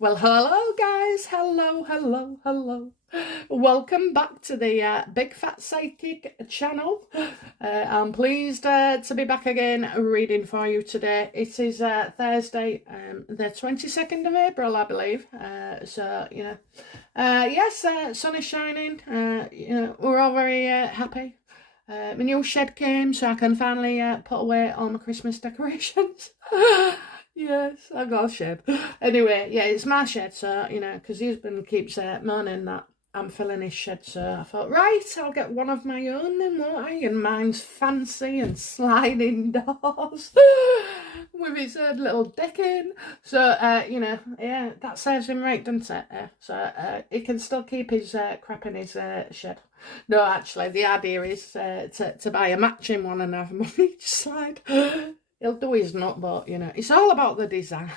Well, hello guys, hello. Welcome back to the Big Fat Psychic channel. I'm pleased to be back again reading for you today. It is Thursday, the 22nd of April, I believe. Yes, sun is shining. We're all very happy. My new shed came, so I can finally put away all my Christmas decorations. Yes, I got a shed. Anyway, yeah, it's my shed, so, because the husband keeps moaning that I'm filling his shed, so I thought, right, I'll get one of my own then, won't I? And mine's fancy and sliding doors with its own little decking. So, yeah, that serves him right, doesn't it? So he can still keep his crap in his shed. No, actually, the idea is to buy a matching one and have them on each side. He'll do his nut, but, it's all about the design.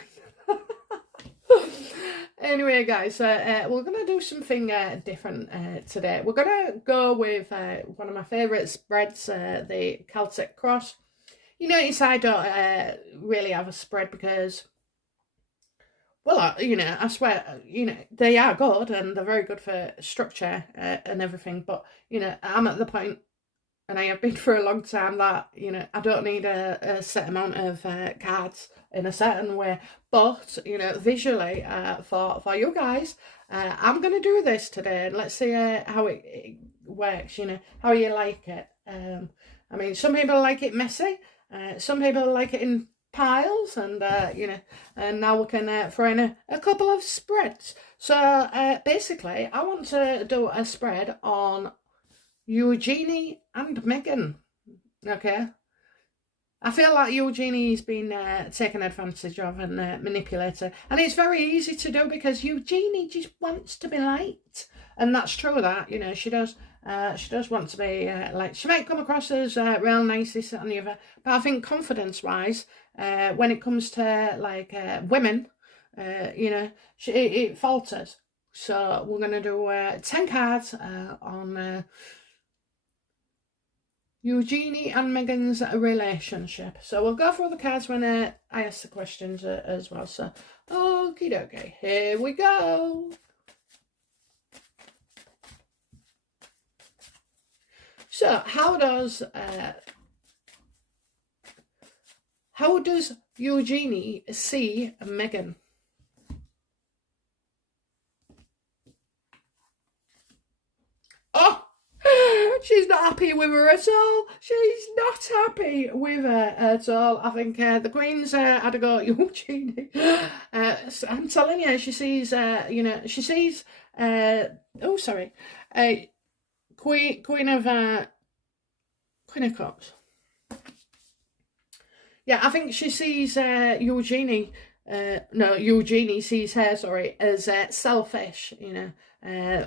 Anyway, guys, we're going to do something different today. We're going to go with one of my favourite spreads, the Celtic Cross. You notice I don't really have a spread because, well, I swear, they are good and they're very good for structure and everything. But, I'm at the point, and I have been for a long time, that, I don't need a set amount of cards in a certain way. But, visually, for you guys, I'm going to do this today. And let's see how it works, how you like it. I mean, some people like it messy. Some people like it in piles. And, and now we can throw in a couple of spreads. So, basically, I want to do a spread on Eugenie and Meghan. Okay. I feel like Eugenie's been taken advantage of and manipulated. And it's very easy to do because Eugenie just wants to be liked. And that's true that, she does. She does want to be liked. She might come across as real nice, this and the other. But I think confidence-wise, when it comes to, like, women, it falters. So we're going to do 10 cards on Eugenie and Meghan's relationship. So we'll go through the cards when I ask the questions as well. So, okie dokie, here we go. So, how does Eugenie see Meghan? Oh! She's not happy with her at all. She's not happy with her at all. I think the Queen's had a go at Eugenie. So I'm telling you, she sees, she sees, Queen of Cups. Yeah, I think she sees Eugenie sees her, as selfish,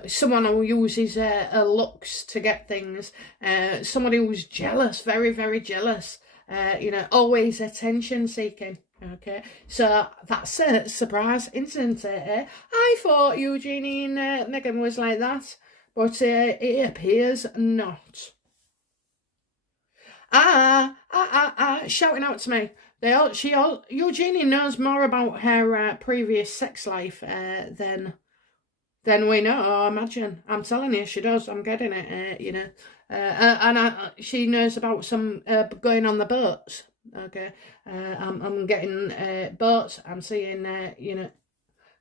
someone who uses her looks to get things, somebody who's jealous, very, very jealous, always attention seeking. Okay, so that's a surprise, isn't it? I thought Eugenie and Meghan was like that, but it appears not. Shouting out to me. Eugenie knows more about her previous sex life than we know. I imagine. I'm telling you, she does. I'm getting it. She knows about some going on the boats. Okay, I'm getting boats. I'm seeing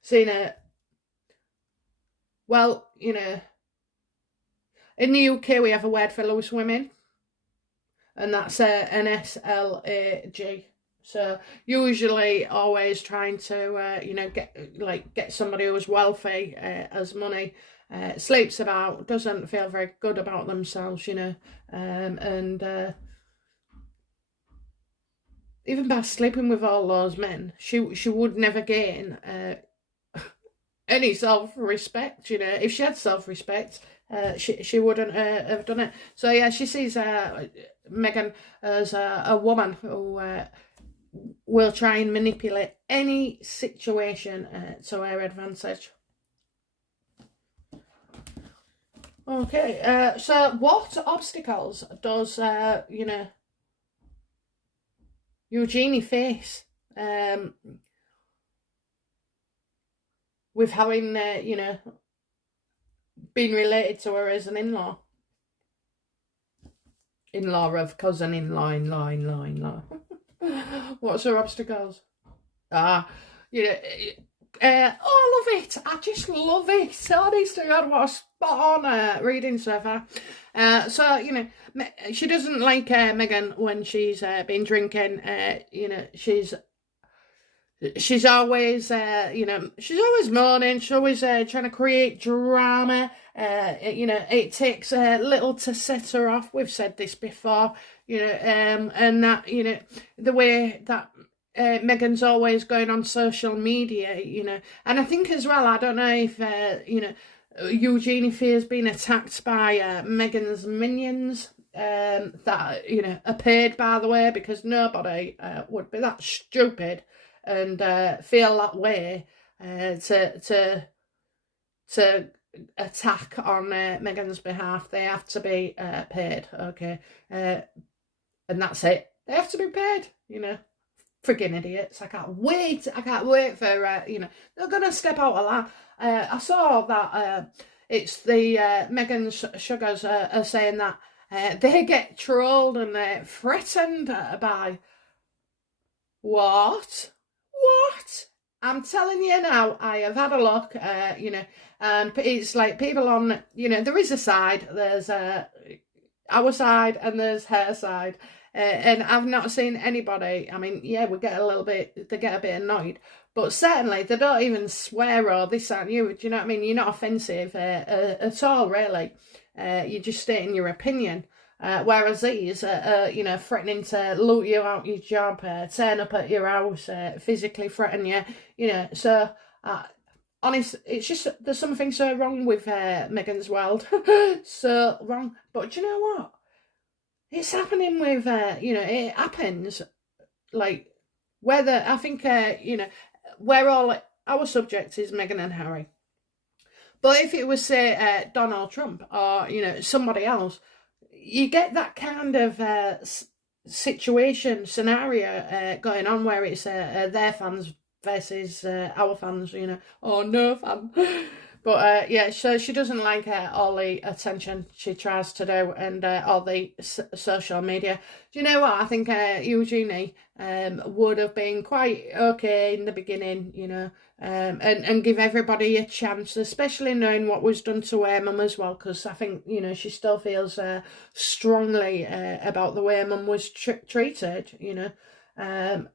seeing a. Well, in the UK we have a word for loose women. And that's an SLAG. So usually always trying to, get somebody who's wealthy, has money, sleeps about, doesn't feel very good about themselves, and even by sleeping with all those men, she would never gain any self-respect, If she had self-respect, she wouldn't have done it. So yeah, she sees Meghan as a woman who will try and manipulate any situation to her advantage. Okay, so what obstacles does Eugenie face? with having, you know, been related to her as an in-law. In-law of cousin, in-law. What's her obstacles? You know, I love it. I just love it. Honest to God, what a spot on reading so far. So, you know, she doesn't like Meghan when she's been drinking. You know, she's always, you know, she's always moaning. She's always trying to create drama. You know, it takes little to set her off. We've said this before, you know, and that, you know, the way that Meghan's always going on social media, you know, and I think as well, I don't know if, you know, Eugenie fears being attacked by Meghan's minions that, you know, are paid, by the way, because nobody would be that stupid and feel that way to attack on Meghan's behalf. They have to be paid, okay, and that's it. They have to be paid, you know. Friggin' idiots! I can't wait. I can't wait for you know, they're gonna step out of that. I saw that it's the Meghan Sugars are saying that they get trolled and threatened by what? I'm telling you now, I have had a look, you know, and it's like people on, you know, there is a side, there's our side and there's her side, and I've not seen anybody, I mean, yeah, they get a bit annoyed, but certainly they don't even swear or this and you, do you know what I mean? You're not offensive at all, really. You're just stating your opinion. Whereas these, you know, threatening to loot you out your job, turn up at your house, physically threaten you, you know. So, honest, it's just there's something so wrong with Meghan's world, so wrong. But do you know what? It's happening with, you know, it happens like whether I think, you know, we're all our subject is Meghan and Harry. But if it was say Donald Trump or you know somebody else, you get that kind of scenario going on where it's their fans versus our fans, you know, or no fan. But yeah, so she doesn't like all the attention she tries to do and all the social media. Do you know what? I think Eugenie would have been quite okay in the beginning, you know, and give everybody a chance, especially knowing what was done to her mum as well, because I think, you know, she still feels strongly about the way her mum was treated, you know. And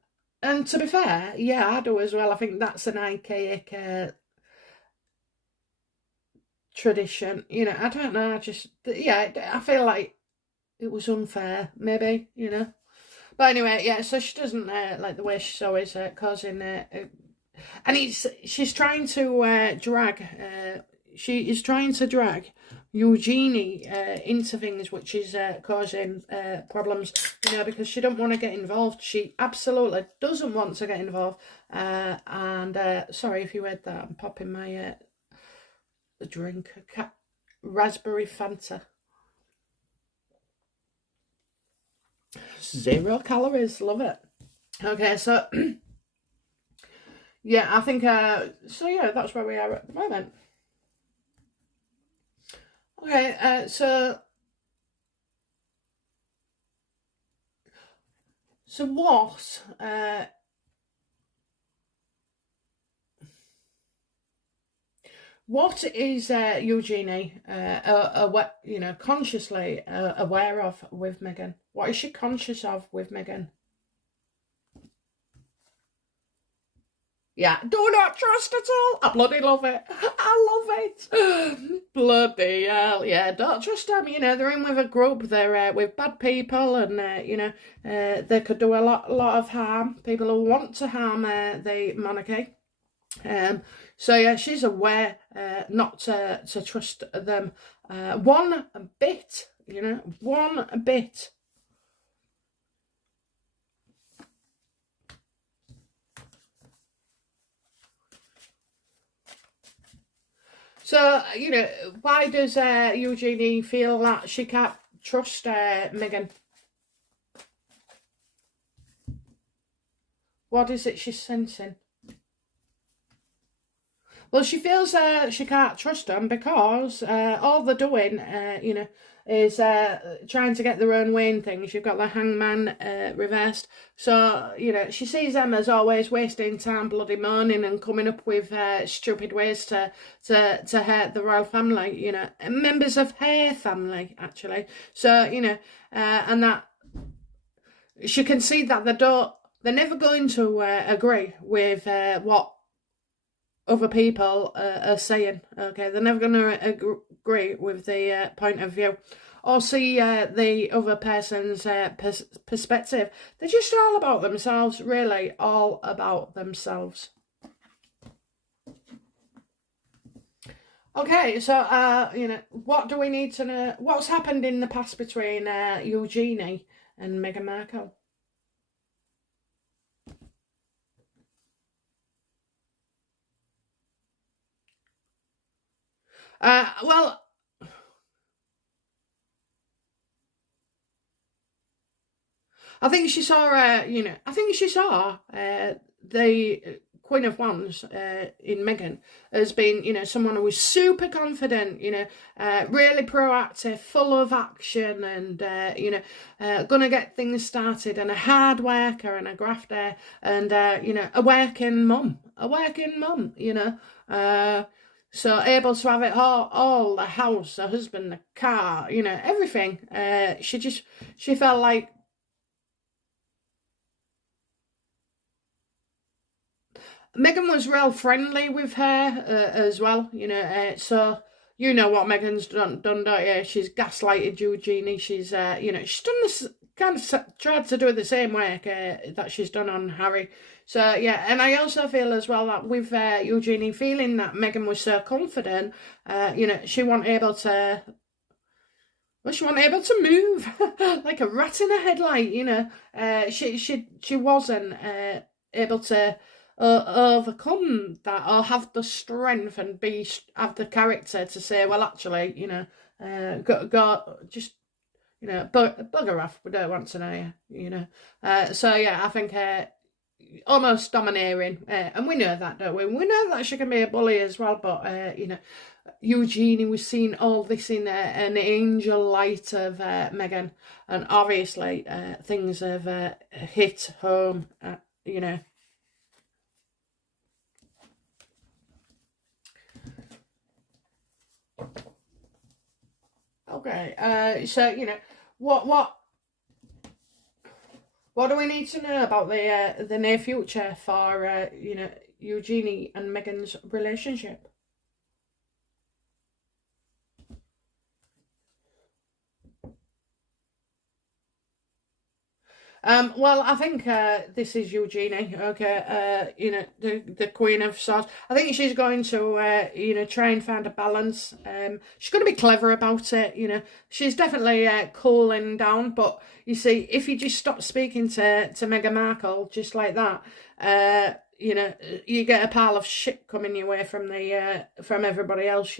to be fair, yeah, I do as well. I think that's an archaic tradition, you know. I don't know, yeah, I feel like it was unfair, maybe, you know. But anyway, yeah, so she doesn't like the way she's always causing and she's trying to drag Eugenie into things which is causing problems, you know, because she don't want to get involved. She absolutely doesn't want to get involved. And sorry if you heard that, I'm popping my drink, raspberry Fanta. 0 calories, love it. Okay, so yeah, I think so yeah, that's where we are at the moment. Okay, so what what is Eugenie you know, consciously aware of with Meghan? What is she conscious of with Meghan? Yeah, do not trust at all. I bloody love it. I love it. Bloody hell, yeah, don't trust them. You know, they're in with a group. They're with bad people, and you know, they could do a lot of harm. People who want to harm the monarchy. So yeah, she's aware not to trust them one bit. You know, one bit. So, you know, why does Eugenie feel that she can't trust Meghan? What is it she's sensing? Well, she feels she can't trust them because all they're doing, is trying to get their own way in things. You've got the hangman reversed. So, she sees them as always wasting time bloody moaning and coming up with stupid ways to hurt the royal family, members of her family, actually. So, and that she can see that they're never going to agree with what other people are saying. Okay, they're never going to agree with the point of view or see the other person's perspective. They're just all about themselves, really, all about themselves. Okay, so what do we need to know? What's happened in the past between Eugenie and Meghan Markle? Well, I think she saw, the Queen of Wands in Meghan as being, someone who was super confident, really proactive, full of action, and gonna get things started, and a hard worker and a grafter, and a working mum, So able to have it all, the house, the husband, the car, everything. She felt like Meghan was real friendly with her as well, so you know what Meghan's done, don't you? She's gaslighted Eugenie. She's she's done this, kind of tried to do the same work that she's done on Harry. So yeah, and I also feel as well that with Eugenie feeling that Meghan was so confident, she wasn't able to. Well, she wasn't able to move like a rat in a headlight. She wasn't able to overcome that or have the strength and have the character to say, well, actually, go just bugger off. We don't want to know you. So yeah, I think almost domineering, and we know that, don't we? We know that she can be a bully as well, but Eugenie was seeing all this in an angel light of Meghan, and obviously things have hit home. Okay, so what do we need to know about the near future for Eugenie and Meghan's relationship? Well, I think this is Eugenie, okay, the Queen of Swords. I think she's going to, try and find a balance. She's going to be clever about it, She's definitely cooling down, but you see, if you just stop speaking to Meghan Markle just like that, you get a pile of shit coming your way from everybody else,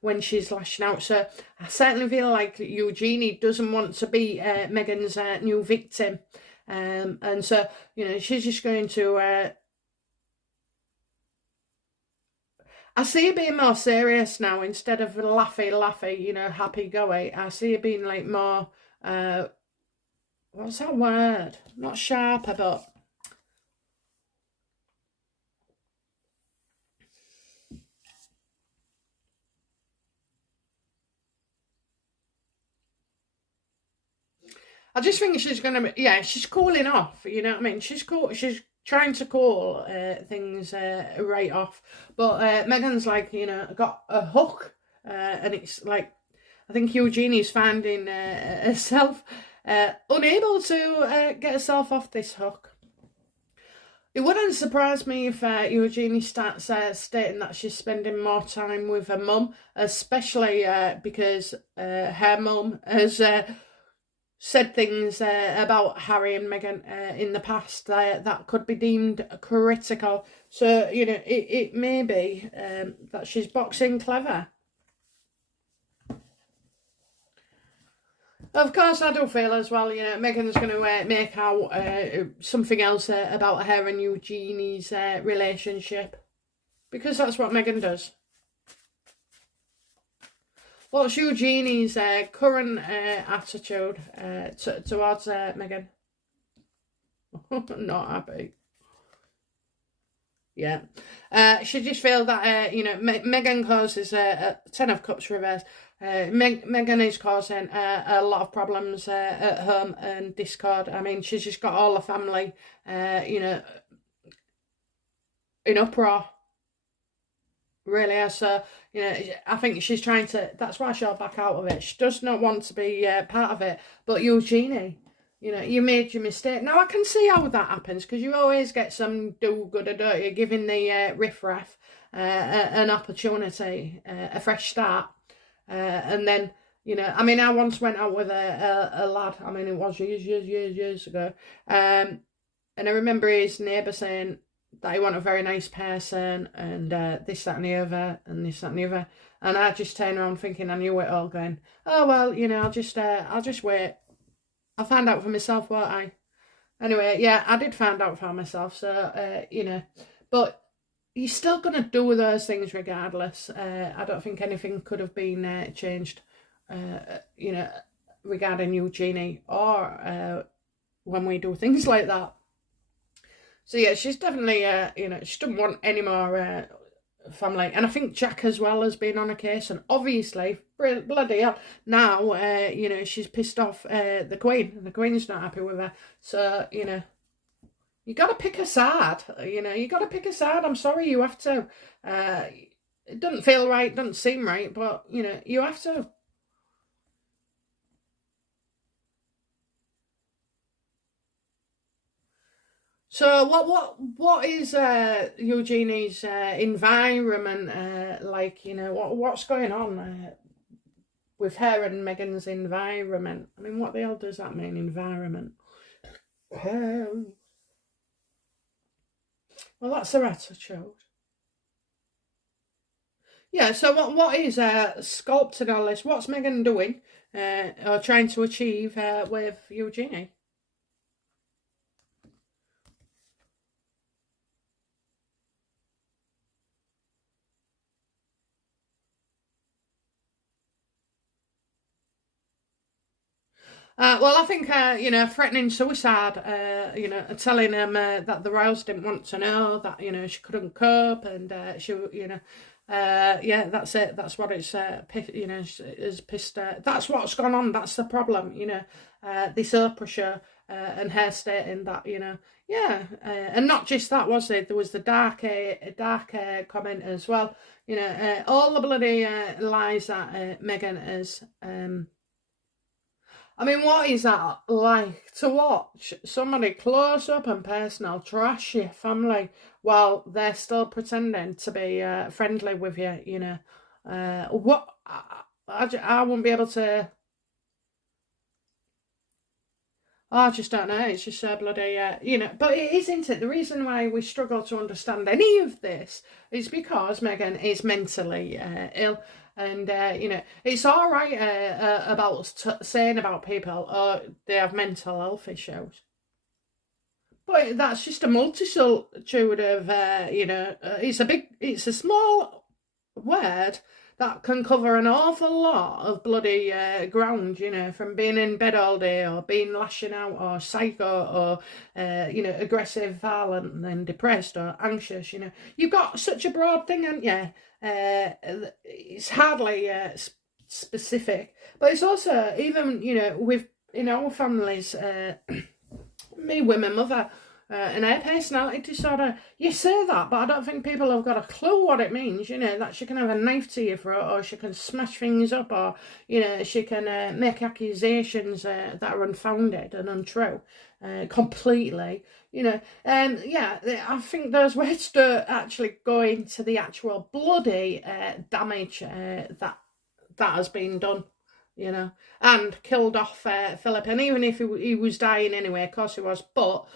when she's lashing out. So I certainly feel like Eugenie doesn't want to be Meghan's new victim. And so, she's just going to, I see her being more serious now instead of laughy, happy-go-y. I see her being like more, what's that word? Not sharper, but I just think she's going to, she's calling off, you know what I mean? She's trying to call things right off. But Meghan's like, got a hook. And it's like, I think Eugenie's finding herself unable to get herself off this hook. It wouldn't surprise me if Eugenie starts stating that she's spending more time with her mum, especially because her mum has said things about Harry and Meghan in the past that could be deemed critical. So, it may be that she's boxing clever. Of course, I do feel as well, Meghan's going to make out something else about her and Eugenie's relationship. because that's what Meghan does. What's Eugenie's current attitude towards Meghan? Not happy. Yeah. She just feels that, Meghan causes a 10 of cups reverse. Meghan is causing a lot of problems at home and discord. I mean, she's just got all the family, in uproar. Really, so, I think she's trying to, that's why she'll back out of it. She does not want to be part of it. But Eugenie, you made your mistake. Now, I can see how that happens, because you always get some do-gooder, don't you, giving the riff-raff an opportunity, a fresh start. And then, I mean, I once went out with a lad, I mean, it was years ago, and I remember his neighbour saying that he wasn't a very nice person, and this, that and the other, and this, that and the other, and I just turned around thinking I knew it all, going, oh, well, I'll just wait. I'll find out for myself, won't I? Anyway, yeah, I did find out for myself, so, but you're still going to do those things regardless. I don't think anything could have been changed, regarding Eugenie or when we do things like that. So, yeah, she's definitely, she doesn't want any more family. And I think Jack as well has been on a case. And obviously, bloody hell, now, she's pissed off the Queen. And the Queen's not happy with her. So, you got to pick a side. You got to pick a side. I'm sorry, you have to. It doesn't feel right, doesn't seem right, but, you have to. So what is Eugenie's environment like? What's going on with her and Meghan's environment? I mean, what the hell does that mean, environment? Well, that's her attitude. Yeah. So what is sculpting all this? What's Meghan doing or trying to achieve with Eugenie? Well, I think, threatening suicide, telling them that the royals didn't want to know, that, she couldn't cope, and yeah, that's it. That's what it's, is pissed. That's what's gone on. That's the problem, this Oprah show, and her stating that, yeah, and not just that, was there? There was the dark comment as well. All the bloody lies that Meghan has. I mean, what is that like to watch somebody close up and personal trash your family while they're still pretending to be friendly with you, what, I wouldn't be able to, I just don't know, it's just so bloody, but it is, isn't it? The reason why we struggle to understand any of this is because Meghan is mentally ill. And, it's all right about saying about people, oh, they have mental health issues. But that's just a multitude of, it's a small word that can cover an awful lot of bloody ground, from being in bed all day or being lashing out or psycho or, aggressive, violent and depressed or anxious, You've got such a broad thing, haven't you? It's hardly specific, but it's also, even, with, in our families, me with my mother, and her personality disorder, you say that, but I don't think people have got a clue what it means, that she can have a knife to your throat, or she can smash things up, or, she can make accusations that are unfounded and untrue, completely, yeah, I think those words don't actually go into the actual bloody damage that has been done. And killed off Philip. And even if he was dying anyway, of course he was, but,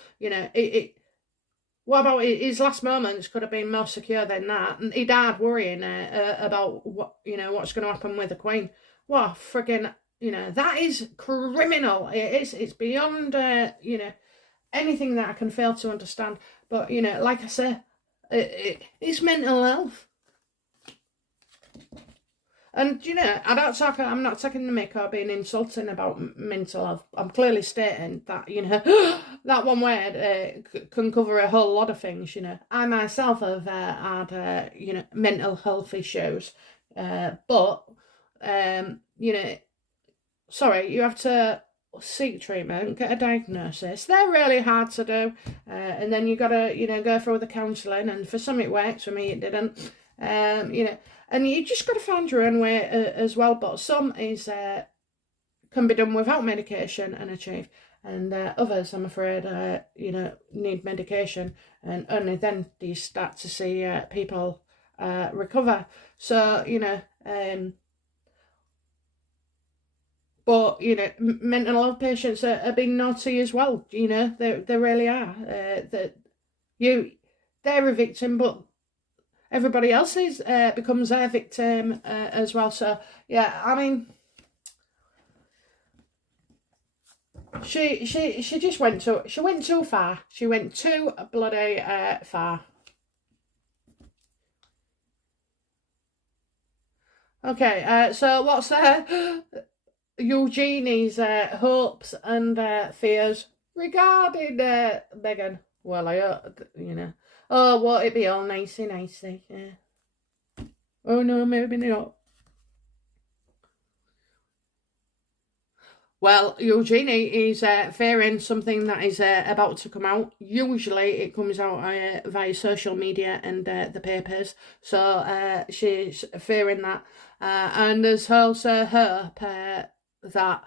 what about his last moments could have been more secure than that. And he died worrying about what, what's going to happen with the Queen. What friggin', that is criminal. It's beyond, anything that I can fail to understand. But, like I say, It's mental health. And, you know, I'm not taking the mick or being insulting about mental health. I'm clearly stating that, you know, that one word can cover a whole lot of things, you know. I myself have had, you know, mental health issues. But, you know, sorry, you have to seek treatment, get a diagnosis. They're really hard to do. And then you got to, you know, go through the counselling. And for some it works, for me it didn't. You know, and you just got to find your own way as well. But some is can be done without medication and achieve, and others, I'm afraid, you know, need medication, and only then do you start to see people recover. So, you know, but, you know, mental health patients are being naughty as well. You know, they really are. They're a victim, but everybody else becomes their victim as well. So yeah, I mean, she just went too far. She went too bloody far. Okay, so what's Eugenie's hopes and fears regarding Meghan? Well, you know. Oh, won't it be all nicey? Yeah. Oh no, maybe not. Well, Eugenie is fearing something that is about to come out. Usually it comes out via social media and the papers. So she's fearing that. And there's also hope that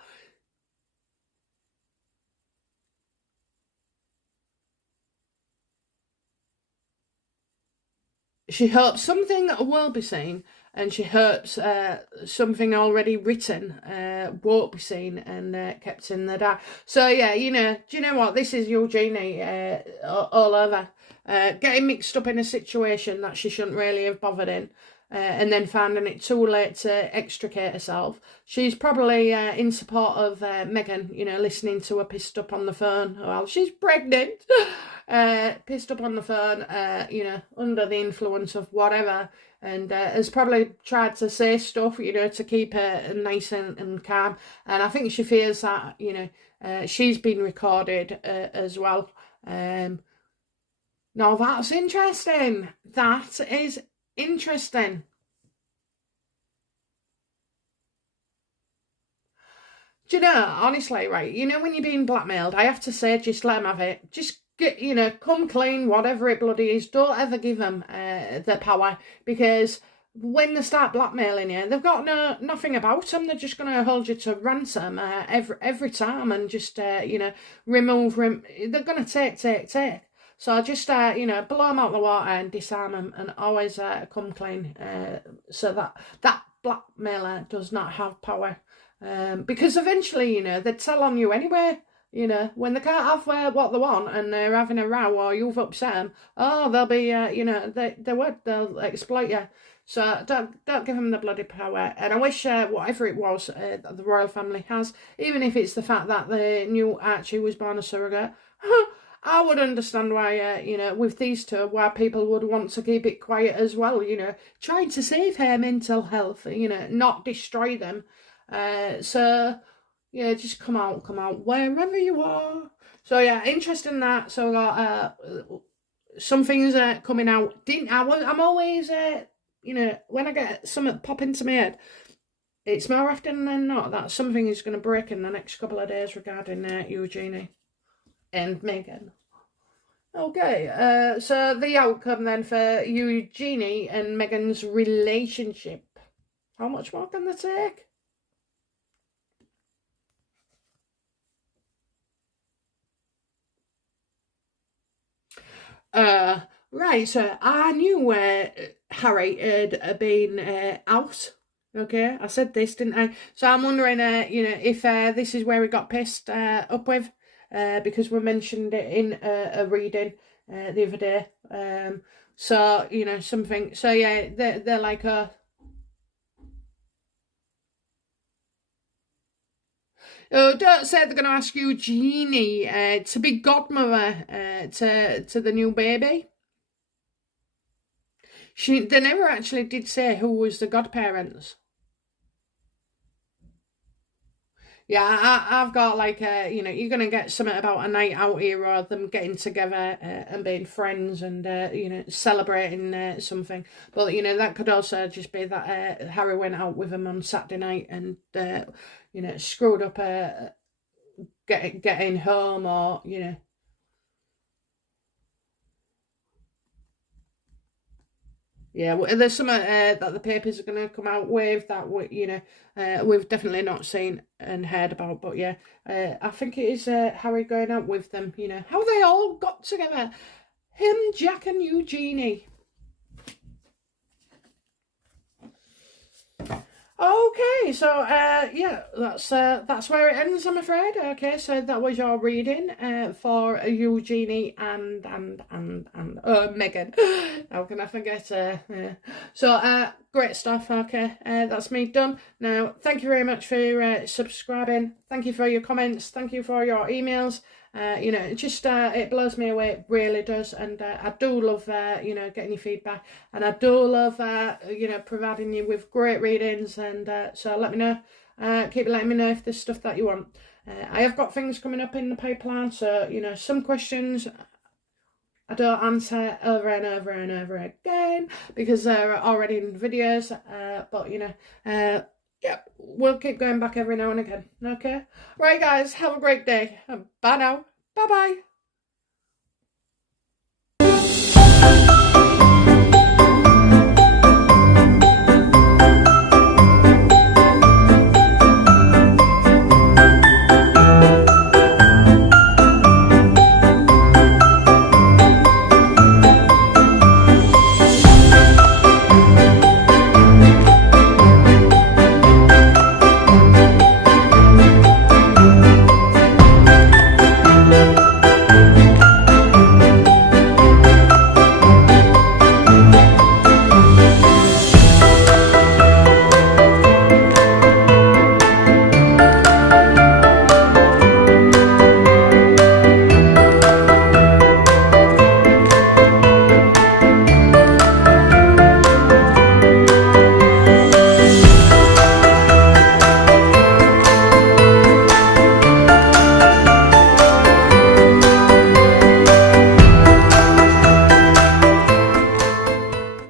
she hopes something will be seen, and she hopes something already written won't be seen and kept in the dark. So yeah, you know, do you know what? This is Eugenie all over. Getting mixed up in a situation that she shouldn't really have bothered in. And then finding it too late to extricate herself. She's probably in support of Meghan, you know, listening to her pissed up on the phone while she's pregnant. Pissed up on the phone, you know, under the influence of whatever, and has probably tried to say stuff, you know, to keep her nice and calm. And I think she fears that, you know, she's been recorded as well. Now that's interesting. That is interesting. Do you know, honestly, right, you know, when you're being blackmailed, I have to say, just let them have it. Just get, you know, come clean, whatever it bloody is. Don't ever give them the power, because when they start blackmailing you, they've got nothing about them. They're just going to hold you to ransom every time, and just, you know, they're going to take. So just, you know, blow them out the water and disarm them, and always come clean, so that blackmailer does not have power. Because eventually, you know, they'd tell on you anyway. You know, when they can't have what they want and they're having a row or you've upset them, oh, they'll be, you know, they'll exploit you. So don't give them the bloody power. And I wish whatever it was that the royal family has, even if it's the fact that they knew Archie was born a surrogate, I would understand why, you know, with these two, why people would want to keep it quiet as well, you know, trying to save her mental health, you know, not destroy them. So, yeah, just come out wherever you are. So, yeah, interesting that. So, I got some things coming out. I'm always, you know, when I get something pop into my head, it's more often than not that something is going to break in the next couple of days regarding Eugenie and Meghan. Okay, so the outcome then for Eugenie and Meghan's relationship. How much more can they take? Right, so I knew Harry had been out. Okay, I said this, didn't I? So I'm wondering, you know, if this is where we got pissed up with, because we mentioned it in a reading the other day. So, you know, something. So yeah, they're like oh, don't say they're going to ask Eugenie to be godmother to the new baby. They never actually did say who was the godparents. Yeah, I've got like you're gonna get something about a night out here, or them getting together and being friends and celebrating something. But that could also just be that Harry went out with them on Saturday night and screwed up getting home, or Yeah, well, there's some that the papers are going to come out with that we've definitely not seen and heard about. But yeah, I think it is Harry going out with them. How they all got together, him, Jack, and Eugenie. Okay, so yeah, that's where it ends, I'm afraid. Okay, so that was your reading for Eugenie and Meghan. How can I forget? Yeah. So great stuff. Okay, that's me done. Now, thank you very much for subscribing. Thank you for your comments. Thank you for your emails. It just it blows me away. It really does, and I do love getting your feedback, and I do love providing you with great readings. And so let me know. Keep letting me know if there's stuff that you want. I have got things coming up in the pipeline, so some questions I don't answer over and over and over again because they're already in videos. But yeah, we'll keep going back every now and again. Okay, right, guys, have a great day. Bye now. Bye bye.